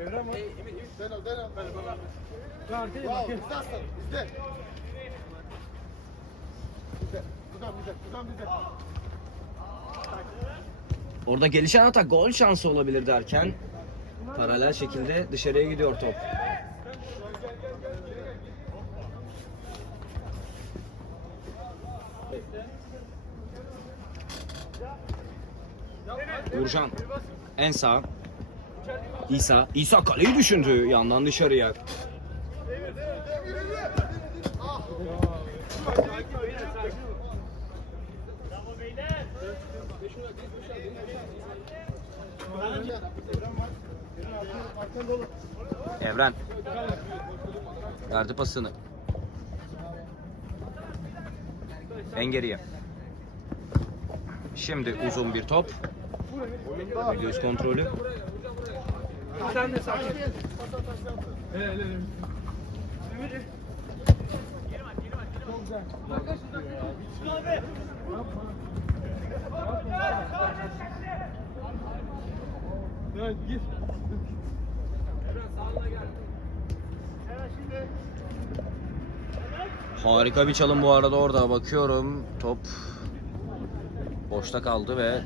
Evren var. Sen al, sen al. Ben arkaya Bravo, bakayım. bizde aslan, bizde. Bizde. Buradan bizde, buradan bizde. Orada gelişen atak gol şansı olabilir derken paralel şekilde dışarıya gidiyor top. Uğurcan en sağ. İsa. İsa kaleyi düşündü yandan dışarıya. Evren. Verdi pasını. En geriye. Şimdi uzun bir top. Göz kontrolü. Sen de sakin. Evet, evet, gir. Harika bir çalım bu arada orada bakıyorum. Top boşta kaldı ve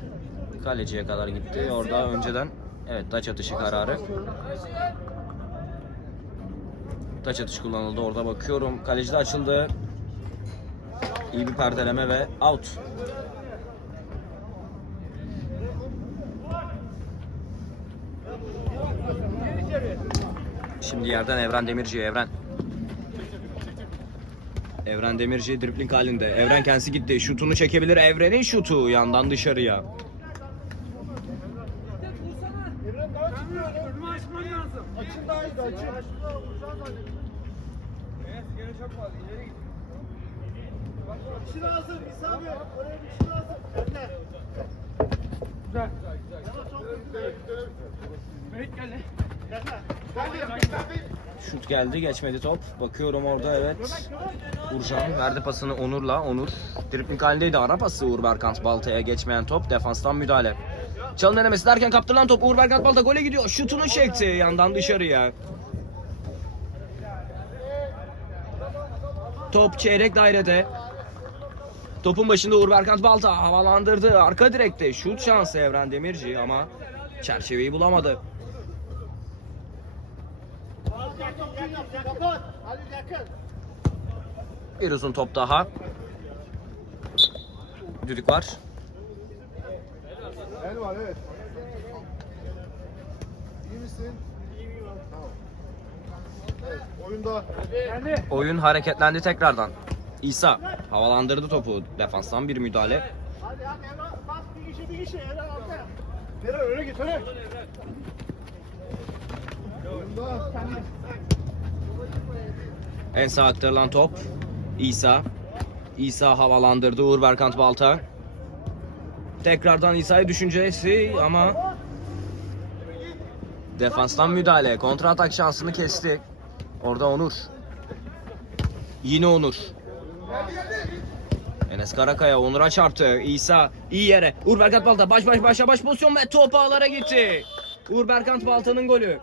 kaleciye kadar gitti. Orada önceden evet taç atışı kararı. Taç atışı kullanıldı orada bakıyorum. Kaleci de açıldı. İyi bir perdeleme ve out. Şimdi yerden Evren Demirci, Evren. Evren Demirci dripling halinde. Evren kendisi gitti. Şutunu çekebilir. Evren'in şutu yandan dışarıya. Evren daha çıkıyor. Önümü açman lazım. Açın daha iyi, açın. Evet, gene çok fazla. İleri git. Bir şey lazım, İsa abi. Oraya bir şey lazım. Önde. Güzel. Evet, evet. Mehmet geldi. Ben de, ben de. Şut geldi. Geçmedi top. Bakıyorum orada evet. Urcan verdi pasını Onur'la. Onur dripling halindeydi. Ara pası Uğur Berkant Balta'ya geçmeyen top. Defanstan müdahale. Çalın denemesi derken kaptırılan top Uğur Berkant Balta gole gidiyor. Şutunu çekti yandan dışarıya. Top çeyrek dairede. Topun başında Uğur Berkant Balta havalandırdı. Arka direkte şut şansı Evren Demirci ama çerçeveyi bulamadı. Bir uzun top daha. Düdük var. El var, evet. İyi misin? Oyunda. Oyun hareketlendi tekrardan. İsa havalandırdı topu. Defanstan bir müdahale. Hadi hadi Emrah bas bir kişi bir kişi Emrah altta. Nereye öne git. Oyunda. En sağ aktarılan top. İsa. İsa havalandırdı Uğur Berkant Balta. Tekrardan İsa'yı düşüncesi ama defanstan müdahale. Kontra atak şansını kesti. Orada Onur. Yine Onur. Enes Karakaya Onur'a çarptı. İsa iyi yere. Uğur Berkant Balta baş baş başa baş pozisyon ve top ağlara gitti. Uğur Berkant Balta'nın golü.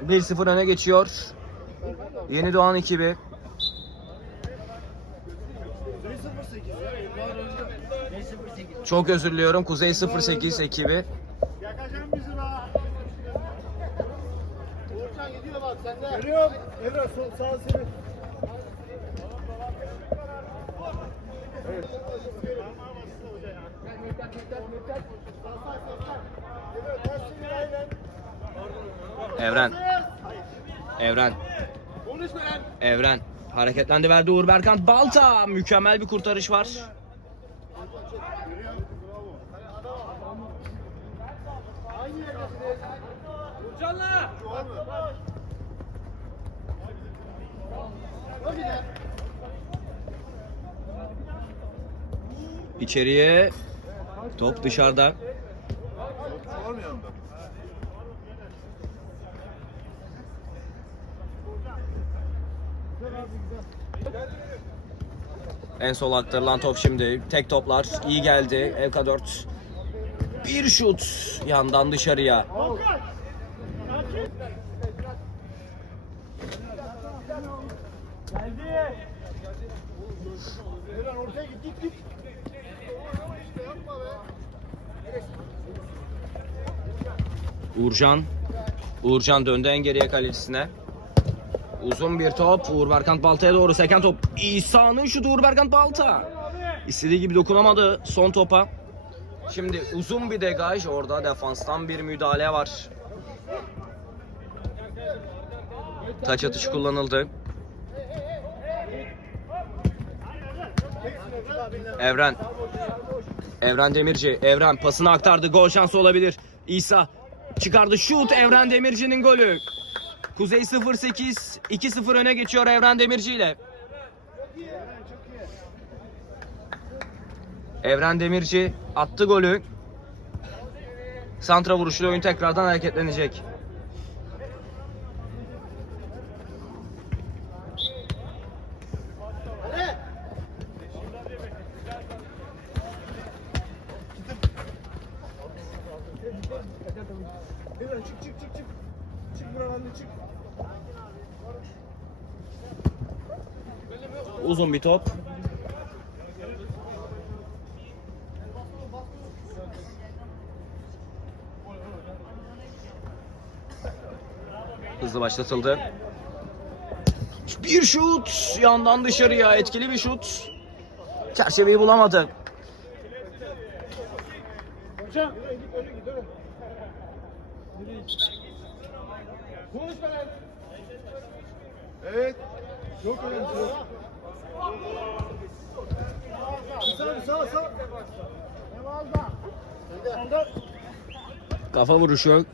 Bir 0 öne geçiyor. Yeni Doğan ekibi. Çok özür diliyorum. Kuzey 08 ekibi. Yakacağım bizi la. Uğurcan gidiyor bak sende. Görüyorum. Emrah sol sağ senin. Evet. Evren. Evren. Evren. Hareketlendi verdi Uğur Berkant. Balta. Mükemmel bir kurtarış var. Canla. İçeriye. Top dışarıda. En sol aktarılan top şimdi. Tek toplar iyi geldi. MK4. Bir şut yandan dışarıya. Geldi. Eren ortaya git git git. Uğurcan. Uğurcan döndü en geriye kalecisine. Uzun bir top. Uğur Berkant Balta'ya doğru seken top. İsa'nın şutu Uğur Berkant Balta. İstediği gibi dokunamadı son topa. Şimdi uzun bir degaj. Orada defanstan bir müdahale var. Taç atışı kullanıldı. Evren. Evren Demirci. Evren pasını aktardı. Gol şansı olabilir. İsa çıkardı. Şut Evren Demirci'nin golü. Kuzey 08 2-0 öne geçiyor Evren Demirci ile. Evren Demirci attı golü. Santra vuruşuyla oyun tekrardan hareketlenecek. Uzun bir top. Hızlı başlatıldı. Bir şut yandan dışarıya etkili bir şut. Çerçeveyi bulamadı. Evet. Şey yok. Sağ sağ sağ. Kafa vuruşu.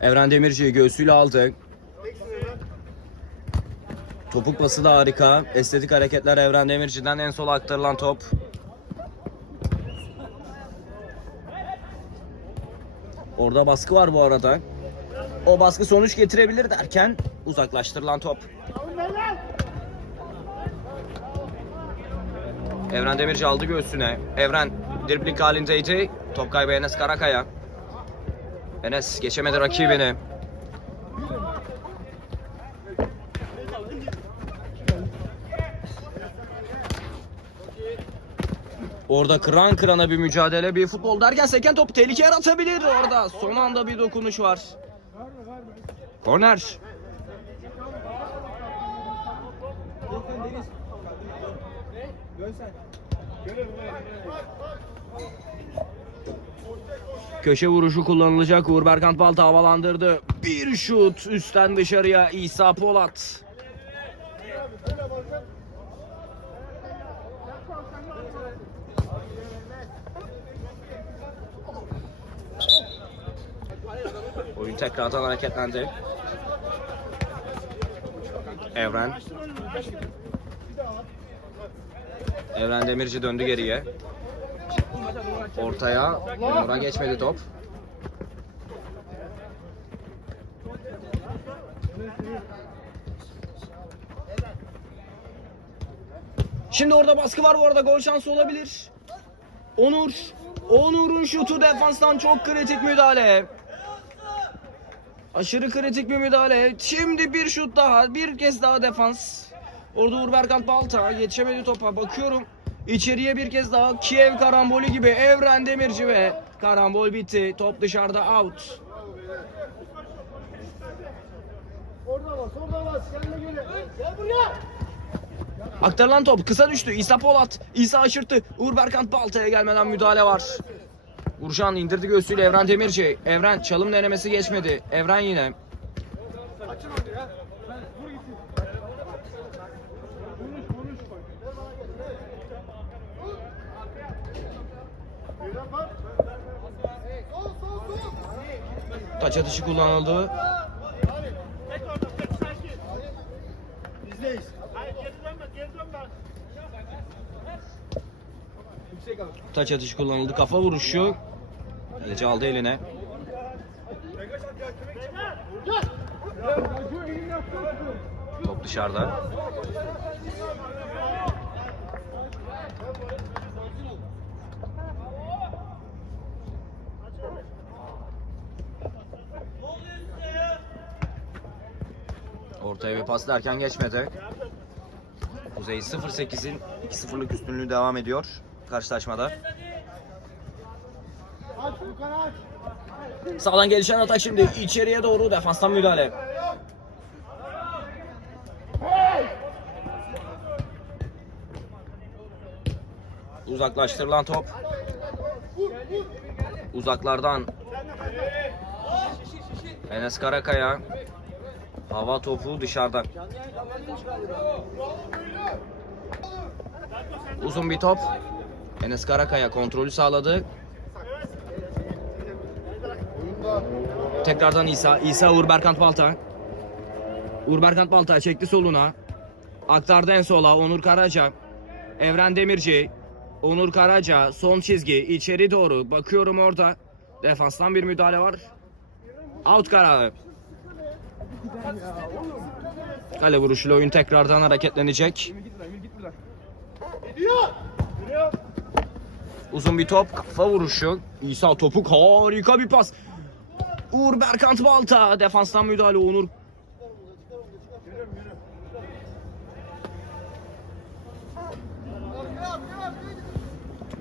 Evren Demirci göğsüyle aldı. Topuk pası da harika. Estetik hareketler Evren Demirci'den en sola aktarılan top. Orada baskı var bu arada. O baskı sonuç getirebilir derken uzaklaştırılan top. Evren Demirci aldı göğsüne. Evren dribling halindeydi. Top kaybı Enes Karakaya. Enes geçemedi rakibini. Orada kıran kırana bir mücadele, bir futbol derken seken top tehlike yaratabilir orada. Son anda bir dokunuş var. Korner. Köşe vuruşu kullanılacak. Uğur Berkant Balta havalandırdı. Bir şut üstten dışarıya İsa Polat. Oyun tekrardan hareketlendi. Evren. Evren Demirci döndü geriye. Ortaya. Onur'a geçmedi top. Şimdi orada baskı var bu arada gol şansı olabilir. Onur. Onur'un şutu defanstan çok kritik müdahale. Aşırı kritik bir müdahale. Şimdi bir şut daha. Bir kez daha defans. Orada Uğur Berkant Balta yetişemedi topa. Bakıyorum. İçeriye bir kez daha Kiev karambolü gibi Evren Demirci ve karambol bitti. Top dışarıda out. Orada bas orada bas. Kendine göre. Gel buraya. Aktarılan top kısa düştü. İsa Polat. İsa aşırttı. Uğur Berkant Balta'ya gelmeden müdahale var. Urşan indirdi göğsüyle Evren Demirci. Evren çalım denemesi geçmedi. Evren yine. Açın hadi ya. Vur gitsin. Konuş konuş. Eren bak. Sol sol sol. Taç atışı kullanıldı. Bizdeyiz. Hayır geri dönme geri dönme. Yüksek al. Taç atışı kullanıldı. Kafa vuruşu. Kaleci aldı eline. Top dışarıda. Ortaya bir pas derken geçmedi. Kuzey 0-8'in 2-0'lık üstünlüğü devam ediyor karşılaşmada. Sağdan gelişen atak şimdi içeriye doğru defanstan müdahale. Uzaklaştırılan top. Uzaklardan Enes Karakaya hava topu dışarıda. Uzun bir top. Enes Karakaya kontrolü sağladı. Tekrardan İsa. İsa Uğur Berkant Balta. Uğur Berkant Balta çekti soluna. Aktardı en sola Onur Karaca. Evren Demirci. Onur Karaca son çizgi içeri doğru. Bakıyorum orada. Defanstan bir müdahale var. Out kararı. Kale vuruşuyla oyun tekrardan hareketlenecek. Uzun bir top, kafa vuruşu. İsa topuk harika bir pas. Uğur Berkant Balta defanstan müdahale Onur.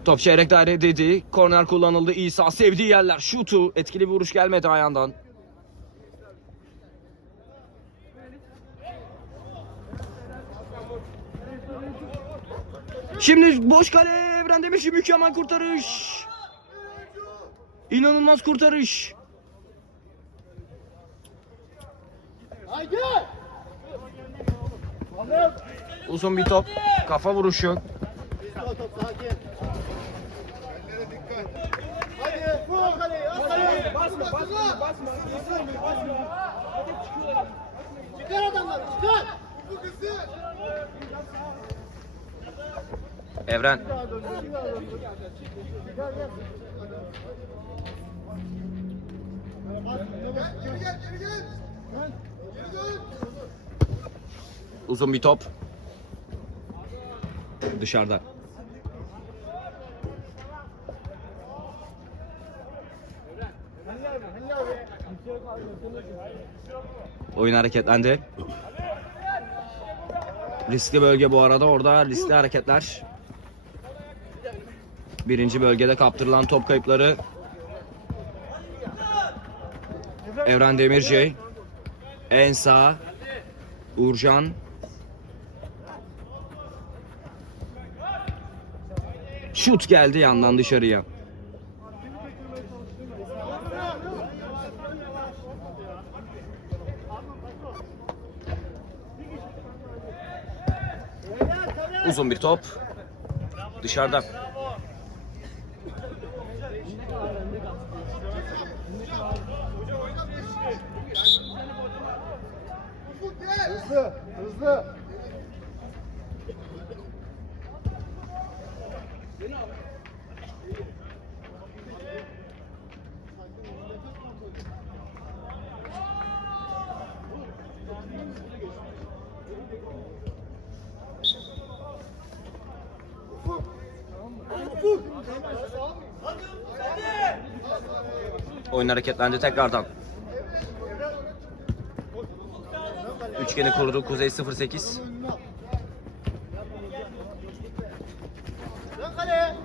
Top çeyrek daire dedi. Korner kullanıldı. İsa sevdiği yerler. Şutu. Etkili bir vuruş gelmedi ayağından. Şimdi boş kale Evren Demirci mükemmel kurtarış. İnanılmaz kurtarış. Haydi. Uzun bir top. Kafa vuruşu. Çıkar adamları çıkar. Bu kızı. Evren. Uzun bir top. Dışarıda. Oyun hareketlendi. Riskli bölge bu arada. Orada riskli hareketler. Birinci bölgede kaptırılan top kayıpları. Evren Demirci. En sağ. Uğurcan. Şut geldi yandan dışarıya. Uzun bir top. Dışarıda. Hızlı hızlı. Oyun hareketlendi tekrardan. Üçgeni kurdu Kuzey 08. Dön kaleye.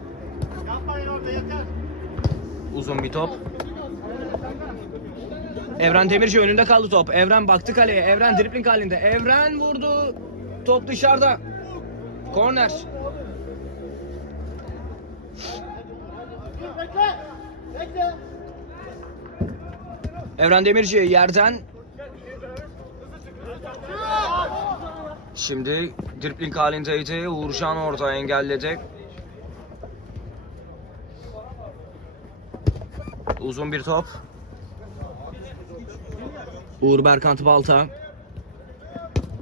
Yapmayın orada yeter. Uzun bir top. Evren Demirci önünde kaldı top. Evren baktı kaleye. Evren dripling halinde. Evren vurdu. Top dışarıda. Korner. Evren Demirci yerden. Şimdi dripling halindeydi. Uğurcan orada engelledi. Uzun bir top. Uğur Berkant Balta.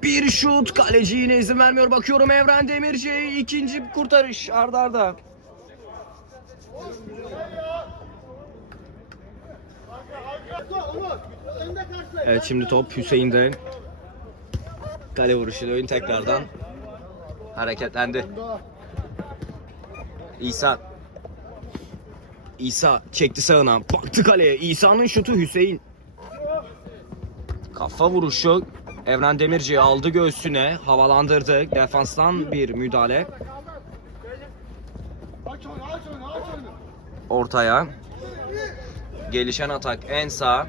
Bir şut kaleci yine izin vermiyor. Bakıyorum Evren Demirci ikinci kurtarış arda arda. Evet şimdi top Hüseyin'de. Kale vuruşuyla oyun tekrardan hareketlendi. İsa. İsa çekti sağına. Baktı kaleye. İsa'nın şutu Hüseyin. Kafa vuruşu. Evren Demirci aldı göğsüne, havalandırdı. Defanstan bir müdahale ortaya. Gelişen atak en sağ.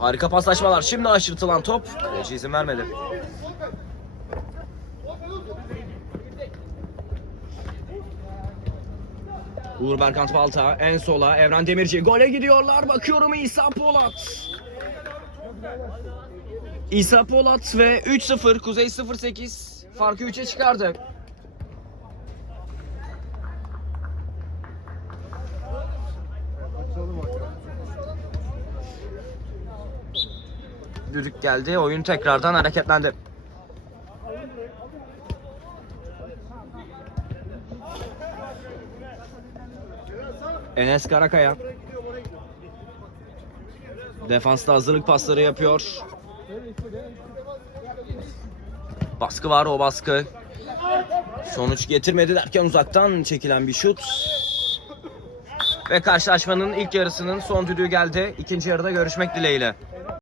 Harika paslaşmalar. Şimdi aşırtılan top. Kaleci izin vermedi. Uğur Berkant Balta en sola. Evren Demirci. Gole gidiyorlar. Bakıyorum İsa Polat. İsa Polat ve 3-0 Kuzey 08 farkı 3'e çıkardı. Düdük geldi. Oyun tekrardan hareketlendi. Enes Karakaya. Defansta hazırlık pasları yapıyor. Baskı var o baskı. Sonuç getirmedi derken uzaktan çekilen bir şut. Ve karşılaşmanın ilk yarısının son düdüğü geldi. İkinci yarıda görüşmek dileğiyle.